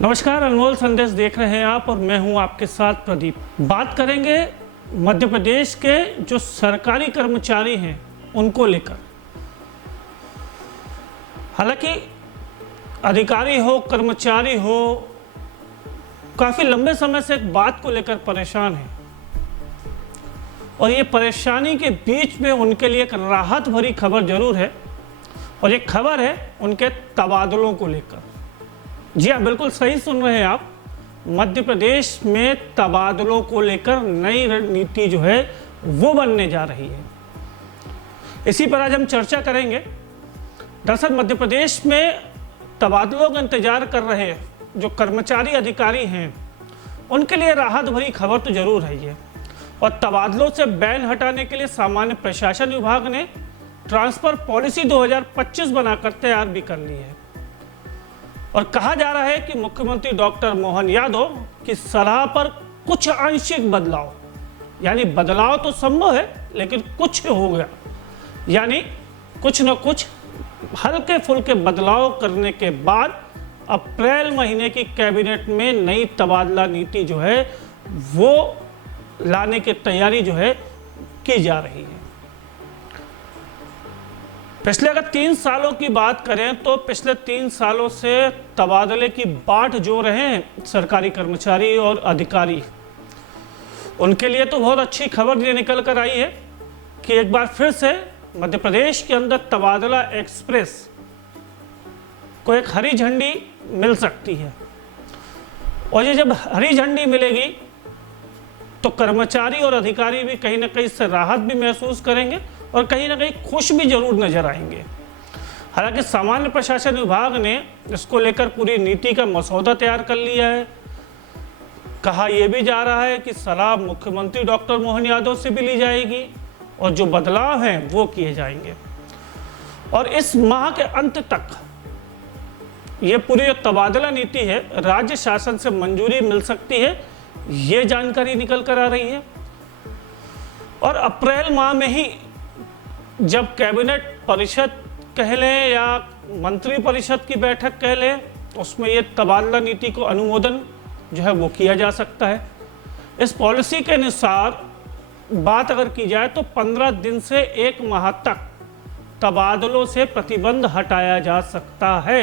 नमस्कार, अनमोल संदेश देख रहे हैं आप और मैं हूं आपके साथ प्रदीप। बात करेंगे मध्य प्रदेश के जो सरकारी कर्मचारी हैं उनको लेकर। हालांकि अधिकारी हो कर्मचारी हो काफ़ी लंबे समय से एक बात को लेकर परेशान है और ये परेशानी के बीच में उनके लिए एक राहत भरी खबर जरूर है और ये खबर है उनके तबादलों को लेकर। जी हाँ, बिल्कुल सही सुन रहे हैं आप। मध्य प्रदेश में तबादलों को लेकर नई रणनीति जो है वो बनने जा रही है। इसी पर आज हम चर्चा करेंगे। दरअसल मध्य प्रदेश में तबादलों का इंतजार कर रहे जो कर्मचारी अधिकारी हैं उनके लिए राहत भरी खबर तो जरूर है ये। और तबादलों से बैन हटाने के लिए सामान्य प्रशासन विभाग ने ट्रांसफर पॉलिसी 2025 बनाकर तैयार भी कर ली है और कहा जा रहा है कि मुख्यमंत्री डॉक्टर मोहन यादव की सलाह पर कुछ आंशिक बदलाव, यानी बदलाव तो संभव है लेकिन कुछ हो गया, यानी कुछ न कुछ हल्के फुल्के बदलाव करने के बाद अप्रैल महीने की कैबिनेट में नई तबादला नीति जो है वो लाने की तैयारी जो है की जा रही है। पिछले अगर 3 सालों की बात करें तो पिछले 3 सालों से तबादले की बाट जो रहे हैं सरकारी कर्मचारी और अधिकारी, उनके लिए तो बहुत अच्छी खबर ये निकल कर आई है कि एक बार फिर से मध्य प्रदेश के अंदर तबादला एक्सप्रेस को एक हरी झंडी मिल सकती है। और ये जब हरी झंडी मिलेगी तो कर्मचारी और अधिकारी भी कहीं ना कहीं इससे राहत भी महसूस करेंगे और कहीं ना कहीं खुश भी जरूर नजर आएंगे। हालांकि सामान्य प्रशासन विभाग ने इसको लेकर पूरी नीति का मसौदा तैयार कर लिया है। कहा यह भी जा रहा है कि सलाह मुख्यमंत्री डॉक्टर मोहन यादव से भी ली जाएगी और जो बदलाव हैं वो किए जाएंगे और इस माह के अंत तक ये पूरी तबादला नीति है राज्य शासन से मंजूरी मिल सकती है, ये जानकारी निकल कर आ रही है। और अप्रैल माह में ही जब कैबिनेट परिषद कह लें या मंत्री परिषद की बैठक कह लें, उसमें ये तबादला नीति को अनुमोदन जो है वो किया जा सकता है। इस पॉलिसी के अनुसार बात अगर की जाए तो 15 दिन से 1 माह तक तबादलों से प्रतिबंध हटाया जा सकता है।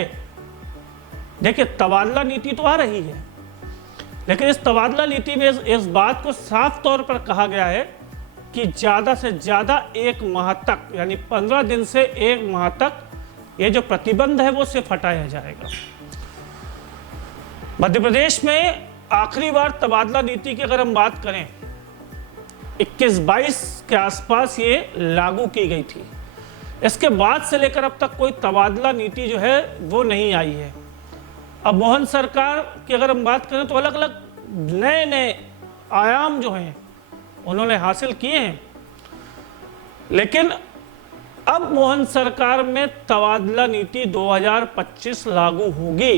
देखिए, तबादला नीति तो आ रही है लेकिन इस तबादला नीति में इस बात को साफ तौर पर कहा गया है कि ज़्यादा से ज़्यादा 1 माह तक, यानी 15 दिन से 1 माह तक ये जो प्रतिबंध है वो सिर्फ हटाया जाएगा। मध्य प्रदेश में आखिरी बार तबादला नीति की अगर हम बात करें 21-22 के आसपास ये लागू की गई थी। इसके बाद से लेकर अब तक कोई तबादला नीति जो है वो नहीं आई है। अब मोहन सरकार की अगर हम बात करें तो अलग अलग नए नए आयाम जो हैं उन्होंने हासिल किए हैं, लेकिन अब मोहन सरकार में तबादला नीति 2025 लागू होगी।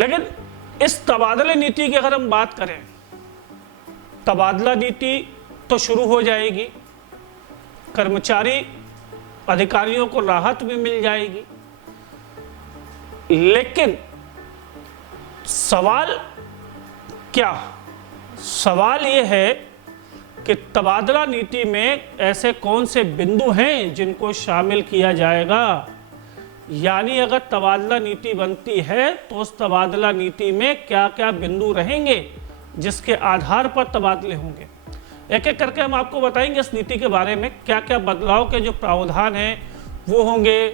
लेकिन इस तबादला नीति की अगर हम बात करें, तबादला नीति तो शुरू हो जाएगी, कर्मचारी अधिकारियों को राहत भी मिल जाएगी, लेकिन सवाल क्या? सवाल ये है कि तबादला नीति में ऐसे कौन से बिंदु हैं जिनको शामिल किया जाएगा। यानी अगर तबादला नीति बनती है तो उस तबादला नीति में क्या क्या बिंदु रहेंगे जिसके आधार पर तबादले होंगे। एक एक करके हम आपको बताएंगे इस नीति के बारे में, क्या क्या बदलाव के जो प्रावधान हैं वो होंगे,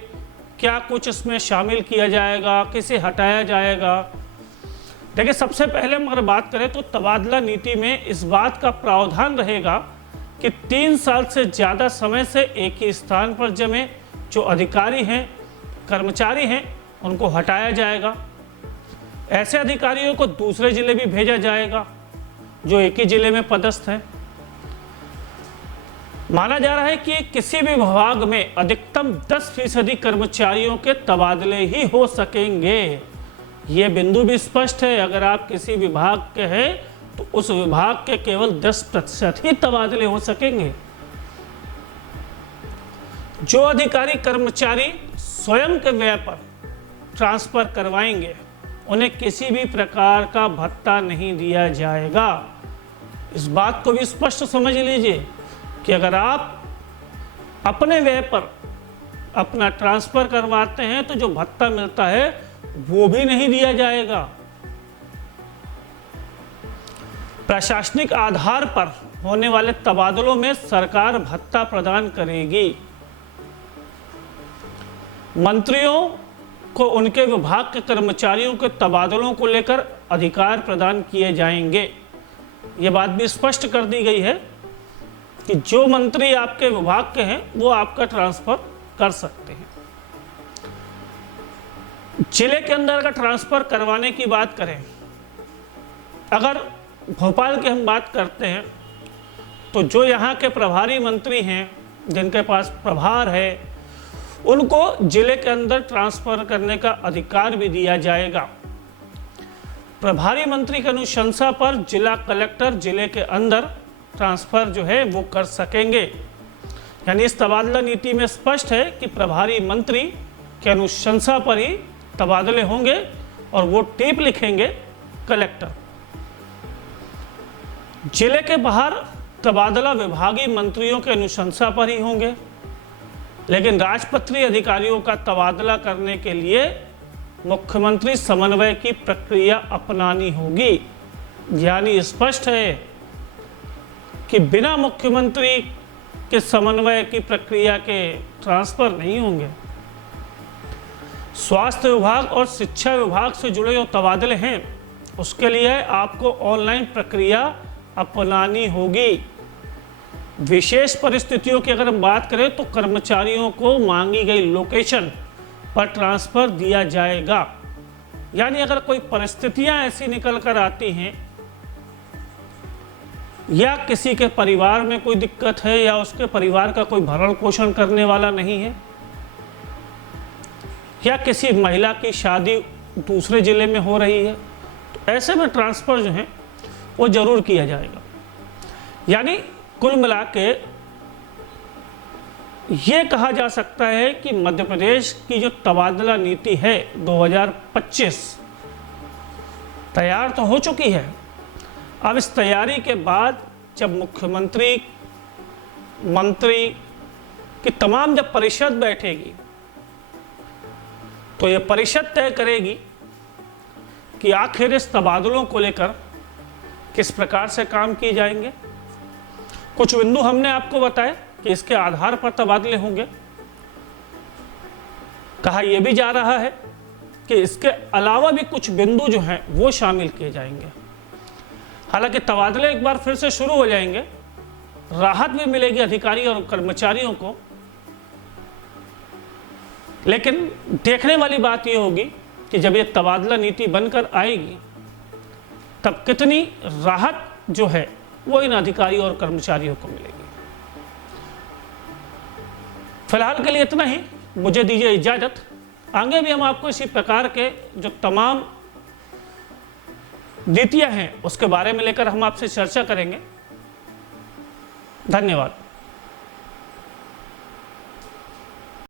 क्या कुछ इसमें शामिल किया जाएगा, किसे हटाया जाएगा। देखिए, सबसे पहले हम अगर बात करें तो तबादला नीति में इस बात का प्रावधान रहेगा कि 3 साल से ज़्यादा समय से एक ही स्थान पर जमे जो अधिकारी हैं, कर्मचारी हैं, उनको हटाया जाएगा। ऐसे अधिकारियों को दूसरे जिले भी भेजा जाएगा जो एक ही जिले में पदस्थ हैं। माना जा रहा है कि किसी भी विभाग में अधिकतम 10% कर्मचारियों के तबादले ही हो सकेंगे। ये बिंदु भी स्पष्ट है, अगर आप किसी विभाग के हैं तो उस विभाग के केवल 10% ही तबादले हो सकेंगे। जो अधिकारी कर्मचारी स्वयं के व्यय पर ट्रांसफ़र करवाएंगे उन्हें किसी भी प्रकार का भत्ता नहीं दिया जाएगा। इस बात को भी स्पष्ट समझ लीजिए कि अगर आप अपने व्यय पर अपना ट्रांसफ़र करवाते हैं तो जो भत्ता मिलता है वो भी नहीं दिया जाएगा। प्रशासनिक आधार पर होने वाले तबादलों में सरकार भत्ता प्रदान करेगी। मंत्रियों को उनके विभाग के कर्मचारियों के तबादलों को लेकर अधिकार प्रदान किए जाएंगे। ये बात भी स्पष्ट कर दी गई है कि जो मंत्री आपके विभाग के हैं वो आपका ट्रांसफ़र कर सकते हैं। जिले के अंदर का ट्रांसफ़र करवाने की बात करें, अगर भोपाल की हम बात करते हैं तो जो यहाँ के प्रभारी मंत्री हैं जिनके पास प्रभार है उनको जिले के अंदर ट्रांसफ़र करने का अधिकार भी दिया जाएगा। प्रभारी मंत्री की अनुशंसा पर जिला कलेक्टर जिले के अंदर ट्रांसफ़र जो है वो कर सकेंगे। यानी इस तबादला नीति में स्पष्ट है कि प्रभारी मंत्री के अनुशंसा पर ही तबादले होंगे और वो टिप लिखेंगे कलेक्टर। जिले के बाहर तबादला विभागीय मंत्रियों के अनुशंसा पर ही होंगे, लेकिन राजपत्रीय अधिकारियों का तबादला करने के लिए मुख्यमंत्री समन्वय की प्रक्रिया अपनानी होगी। यानी स्पष्ट है कि बिना मुख्यमंत्री के समन्वय की प्रक्रिया के ट्रांसफ़र नहीं होंगे। स्वास्थ्य विभाग और शिक्षा विभाग से जुड़े जो तबादले हैं उसके लिए आपको ऑनलाइन प्रक्रिया अपनानी होगी। विशेष परिस्थितियों की अगर हम बात करें तो कर्मचारियों को मांगी गई लोकेशन पर ट्रांसफ़र दिया जाएगा। यानी अगर कोई परिस्थितियां ऐसी निकल कर आती हैं या किसी के परिवार में कोई दिक्कत है या उसके परिवार का कोई भरण पोषण करने वाला नहीं है या किसी महिला की शादी दूसरे ज़िले में हो रही है तो ऐसे में ट्रांसफ़र जो है वो ज़रूर किया जाएगा। यानी कुल मिला के ये कहा जा सकता है कि मध्य प्रदेश की जो तबादला नीति है 2025 तैयार तो हो चुकी है। अब इस तैयारी के बाद जब मुख्यमंत्री मंत्री की तमाम जब परिषद बैठेगी तो ये परिषद तय करेगी कि आखिर इस तबादलों को लेकर किस प्रकार से काम किए जाएंगे। कुछ बिंदु हमने आपको बताए कि इसके आधार पर तबादले होंगे। कहा यह भी जा रहा है कि इसके अलावा भी कुछ बिंदु जो हैं वो शामिल किए जाएंगे। हालांकि तबादले एक बार फिर से शुरू हो जाएंगे, राहत भी मिलेगी अधिकारी और कर्मचारियों को, लेकिन देखने वाली बात यह होगी कि जब ये तबादला नीति बनकर आएगी तब कितनी राहत जो है वो इन अधिकारी और कर्मचारियों को मिलेगी। फिलहाल के लिए इतना ही, मुझे दीजिए इजाज़त। आगे भी हम आपको इसी प्रकार के जो तमाम नीतियां हैं उसके बारे में लेकर हम आपसे चर्चा करेंगे। धन्यवाद।